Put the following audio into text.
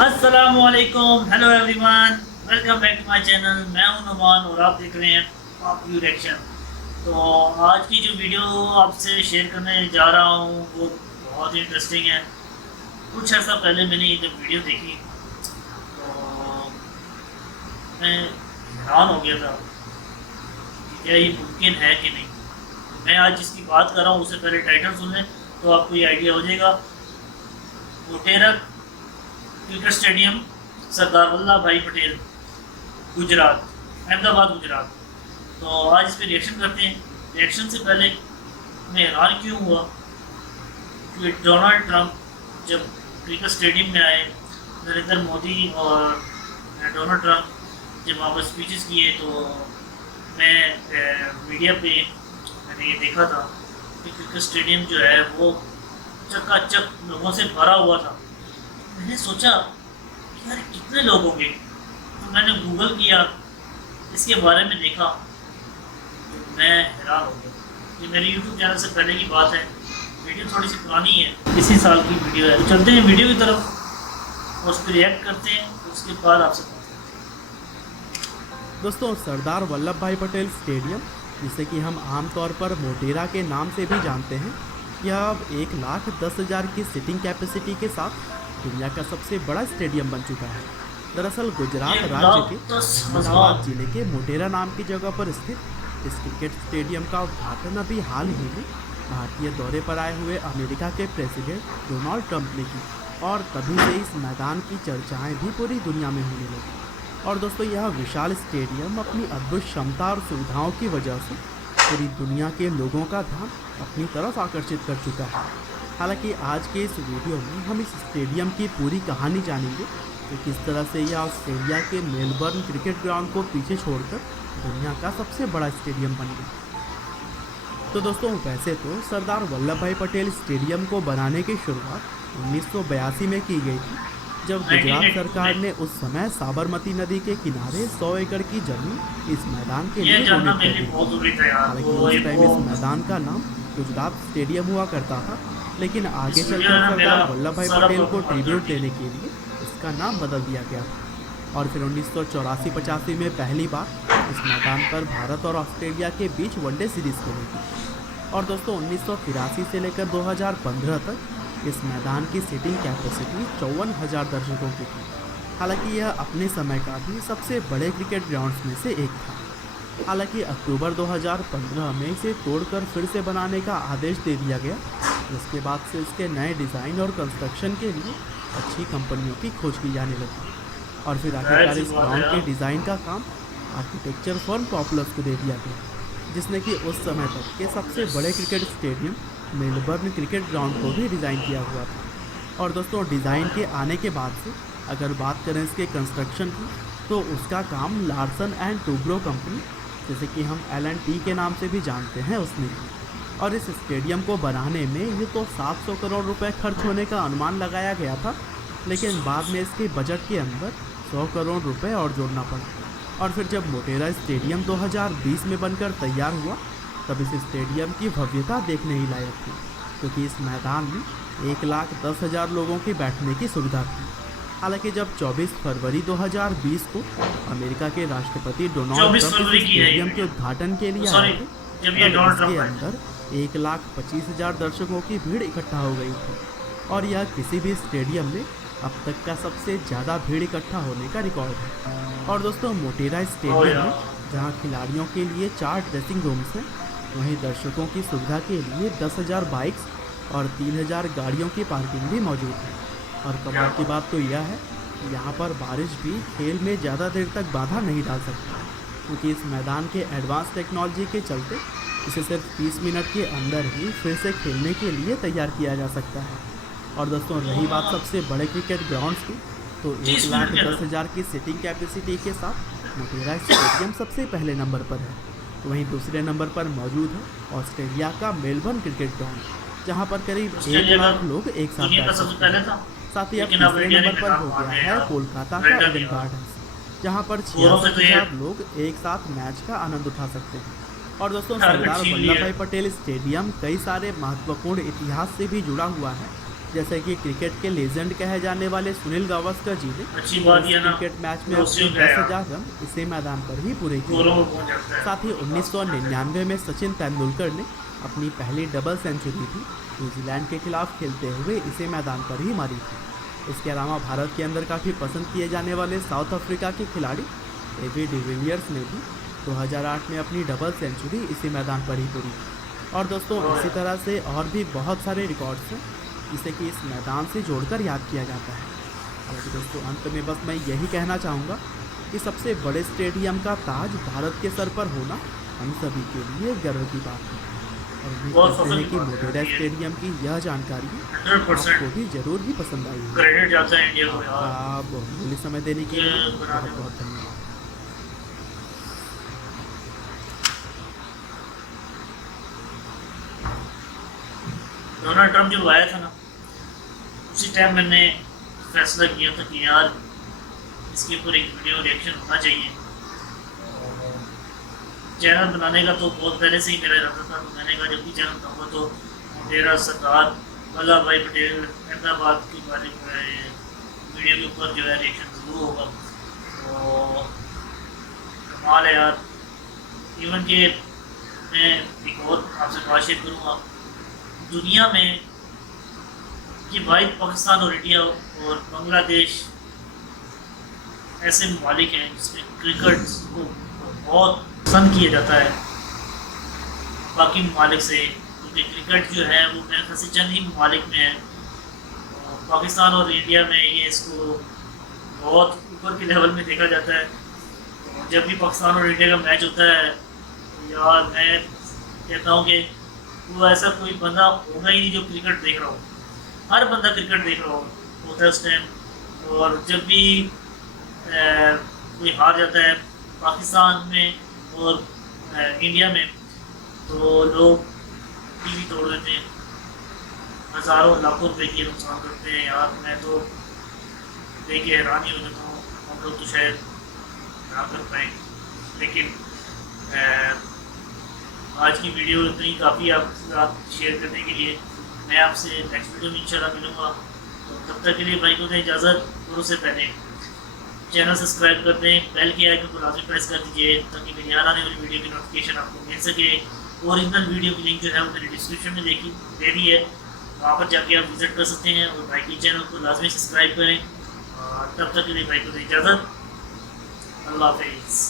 अस्सलामुअलैकुम, hello everyone, welcome back to my channel. मैं हूं नुमान और आप देख रहे हैं पॉप व्यू रिएक्शन। तो आज की जो वीडियो आपसे शेयर करने जा रहा हूं वो बहुत ही इंटरेस्टिंग है। कुछ अर्सा पहले मैंने ये जब वीडियो देखी तो मैं हैरान हो गया था कि क्या ये मुमकिन है कि नहीं। मैं आज जिसकी बात कर रहा हूँ उससे पहले टाइटल सुन लें तो आपको ये आइडिया हो जाएगा। मोटेरा क्रिकेट स्टेडियम, सरदार वल्लभ भाई पटेल, गुजरात, अहमदाबाद, गुजरात। तो आज इस पर रिएक्शन करते हैं। रिएक्शन से पहले मैं हैरान क्यों हुआ कि डोनाल्ड ट्रंप जब क्रिकेट स्टेडियम में आए, नरेंद्र मोदी और डोनाल्ड ट्रंप जब वहाँ पर स्पीचेस किए, तो मैं मीडिया पे मैंने ये देखा था कि क्रिकेट स्टेडियम जो है वो चकाचक लोगों से भरा हुआ था। मैंने सोचा कि यार कितने लोग होंगे, तो मैंने गूगल किया, इसके बारे में देखा तो मैं हैरान हो गया। ये मेरे यूट्यूब चैनल से पहले की बात है, वीडियो थोड़ी सी पुरानी है, इसी साल की वीडियो है। तो चलते हैं वीडियो की तरफ और उस पर रिएक्ट करते हैं, तो उसके बाद आपसे दोस्तों, सरदार वल्लभ भाई पटेल स्टेडियम, जिसे कि हम आमतौर पर मोटेरा के नाम से भी जानते हैं, यह अब 1,10,000 की सीटिंग कैपेसिटी के साथ दुनिया का सबसे बड़ा स्टेडियम बन चुका है। दरअसल गुजरात राज्य के अहमदाबाद जिले के मोटेरा नाम की जगह पर स्थित इस क्रिकेट स्टेडियम का उद्घाटन अभी हाल ही में भारतीय दौरे पर आए हुए अमेरिका के प्रेसिडेंट डोनाल्ड ट्रंप ने की, और तभी से इस मैदान की चर्चाएं भी पूरी दुनिया में होने लगी। और दोस्तों, यह विशाल स्टेडियम अपनी अद्भुत क्षमता और सुविधाओं की वजह से पूरी दुनिया के लोगों का ध्यान अपनी तरफ आकर्षित कर चुका है। हालांकि आज के इस वीडियो में हम इस स्टेडियम की पूरी कहानी जानेंगे कि किस तरह से यह ऑस्ट्रेलिया के मेलबर्न क्रिकेट ग्राउंड को पीछे छोड़कर दुनिया का सबसे बड़ा स्टेडियम बन गया। तो दोस्तों, वैसे तो सरदार वल्लभ भाई पटेल स्टेडियम को बनाने की शुरुआत 1982 में की गई थी, जब गुजरात सरकार ने उस समय साबरमती नदी के किनारे 100 एकड़ की जमीन इस मैदान के लिए डोनेट कर दी। हालांकि उस टाइम इस मैदान का नाम गुजरात स्टेडियम हुआ करता था, लेकिन आगे चलकर सरदार वल्लभ भाई पटेल को ट्रिब्यूट देने के लिए इसका नाम बदल दिया गया और फिर 1984-85 में पहली बार इस मैदान पर भारत और ऑस्ट्रेलिया के बीच वनडे सीरीज खेली थी। और दोस्तों, 1983 से लेकर 2015 तक इस मैदान की सीटिंग कैपेसिटी 54,000 दर्शकों की थी। हालांकि यह अपने समय का भी सबसे बड़े क्रिकेट ग्राउंड्स में से एक था। हालांकि अक्टूबर 2015 में इसे तोड़कर फिर से बनाने का आदेश दे दिया गया। इसके बाद से इसके नए डिज़ाइन और कंस्ट्रक्शन के लिए अच्छी कंपनियों की खोज की जाने लगी, और फिर आखिरकार इस ग्राउंड के डिज़ाइन का काम आर्किटेक्चर फर्म पॉपुलस को दे दिया गया, जिसने कि उस समय तक के सबसे बड़े cricket stadium Melbourne cricket ground को भी डिज़ाइन किया हुआ था। और दोस्तों, डिज़ाइन के आने के बाद से अगर बात करें इसके कंस्ट्रक्शन की, तो उसका काम लार्सन एंड टूब्रो कंपनी, जैसे कि हम L&T के नाम से भी जानते हैं, उसने की। और इस स्टेडियम को बनाने में ये तो 700 करोड़ रुपए खर्च होने का अनुमान लगाया गया था, लेकिन बाद में इसके बजट के अंदर 100 करोड़ रुपए और जोड़ना पड़ा। और फिर जब मोटेरा स्टेडियम 2020 में बनकर तैयार हुआ, तब इस स्टेडियम की भव्यता देखने ही लायक थी, क्योंकि इस मैदान में 1,10,000 लोगों के बैठने की सुविधा थी। हालांकि जब 24 फरवरी 2020 को अमेरिका के राष्ट्रपति डोनाल्ड ट्रंप स्टेडियम के उद्घाटन के लिए आए थे, तब इसके अंदर 1,25,000 दर्शकों की भीड़ इकट्ठा हो गई थी, और यह किसी भी स्टेडियम में अब तक का सबसे ज़्यादा भीड़ इकट्ठा होने का रिकॉर्ड है। और दोस्तों, मोटेरा स्टेडियम में जहां खिलाड़ियों के लिए 4 ड्रेसिंग रूम्स हैं, वहीं दर्शकों की सुविधा के लिए 10,000 बाइक्स और 3,000 गाड़ियों की पार्किंग भी मौजूद है। और कमाल की बात तो यह है कि यहाँ पर बारिश भी खेल में ज़्यादा देर तक बाधा नहीं डाल सकती, क्योंकि इस मैदान के एडवांस टेक्नोलॉजी के चलते इसे सिर्फ 30 मिनट के अंदर ही फिर से खेलने के लिए तैयार किया जा सकता है। और दोस्तों, रही बात सबसे बड़े क्रिकेट ग्राउंड्स की, तो 1,10,000 की सीटिंग कैपेसिटी के साथ मोटेरा स्टेडियम सबसे पहले नंबर पर है। तो वहीं दूसरे नंबर पर मौजूद है ऑस्ट्रेलिया का मेलबर्न क्रिकेट ग्राउंड, जहाँ पर करीब 1 लाख लोग एक साथ बैठ सकते हैं। साथ ही अब तीसरे नंबर पर हो गया है कोलकाता का ईडन गार्डन्स, जहाँ पर 66,000 लोग एक साथ मैच का आनंद उठा सकते हैं। और दोस्तों, सरदार वल्लभ भाई पटेल स्टेडियम कई सारे महत्वपूर्ण इतिहास से भी जुड़ा हुआ है, जैसे कि क्रिकेट के लेजेंड कहे जाने वाले सुनील गावस्कर जी ने अच्छी बात इस ये ना क्रिकेट मैच में पड़ोसियों अपने का है 10,000 रन इसी मैदान पर ही पूरे किए। गोलों में पहुंच जाता है। साथ ही 1999 में सचिन तेंदुलकर ने अपनी पहली डबल सेंचुरी भी न्यूजीलैंड के खिलाफ खेलते हुए इसी मैदान पर ही मारी थी। इसके अलावा भारत के अंदर काफ़ी पसंद किए जाने वाले साउथ अफ्रीका के खिलाड़ी एबी डिविलियर्स ने भी 2008 में अपनी डबल सेंचुरी इसी मैदान पर ही पूरी की। और दोस्तों इसी तरह से और भी बहुत सारे रिकॉर्ड्स हैं जिसे कि इस मैदान से जोड़कर याद किया जाता है। और दोस्तों अंत में बस मैं यही कहना चाहूँगा कि सबसे बड़े स्टेडियम का ताज भारत के सर पर होना हम सभी के लिए गर्व की बात है। और उम्मीद बहुत करते हैं पसंद कि की बात है मोटेरा ये। स्टेडियम की यह जानकारी 100% आपको भी जरूर ही पसंद आई होगी। क्रेडिट जाता है इंडिया को यार। आप मूल्य समय देने के लिए ये बना बहुत दो। बहुत धन्यवाद। डोनाल्ड ट्रम्प जब आया था ना, उसी टाइम मैंने फैसला किया था कि यार इसके ऊपर एक वीडियो रिएक्शन होना चाहिए। चैनल बनाने का तो बहुत पहले से ही मेरा इरादा था, तो मैंने कहा जब भी चैनल बनाऊंगा तो मेरा सरदार वल्लभ भाई पटेल अहमदाबाद के बारे में वीडियो के ऊपर जो है रिएक्शन ज़रूर होगा। तो कमाल है यार। इवन कि मैं एक और आपसे बात शेयर करूँगा, दुनिया में ये वाहिद पाकिस्तान और इंडिया और बांग्लादेश ऐसे ममालिक हैं जिसमें क्रिकेट को बहुत पसंद किया जाता है बाकी ममालिक से, क्योंकि क्रिकेट जो है वो मेरे ख्याल से चंद ही ममालिक में है। पाकिस्तान और इंडिया में ये इसको बहुत ऊपर के लेवल में देखा जाता है। तो जब भी पाकिस्तान और इंडिया का मैच होता है तो यार मैं कहता हूँ कि वो ऐसा कोई बंदा होगा ही नहीं जो क्रिकेट देख रहा हो। हर बंदा क्रिकेट देख रहा होता है उस टाइम। और जब भी कोई हार जाता है पाकिस्तान में और इंडिया में तो लोग टीवी तोड़ देते हैं, हज़ारों लाखों रुपए की नुकसान करते हैं। यार मैं तो देख के हैरान ही हो जाता हूँ। हम लोग तो शायद ना कर पाए, लेकिन आज की वीडियो इतनी काफ़ी आपके साथ शेयर करने के लिए। मैं आपसे नेक्स्ट वीडियो में इंशाल्लाह मिलूँगा। तो तब तक के लिए भाई को दें इजाज़त। और उससे पहले चैनल सब्सक्राइब कर दें, बेल के आइकन को लाजमी प्रेस कर दीजिए ताकि मेरी आने वाली वीडियो की नोटिफिकेशन आपको मिल सके। ओरिजिनल वीडियो की लिंक जो है वो मैंने डिस्क्रिप्शन में दे दी है, वहाँ पर जाके आप विज़िट कर सकते हैं। और भाई के चैनल को लाजमी सब्सक्राइब करें। तब तक के लिए भाई को दें इजाज़त। अल्लाह हाफिज़।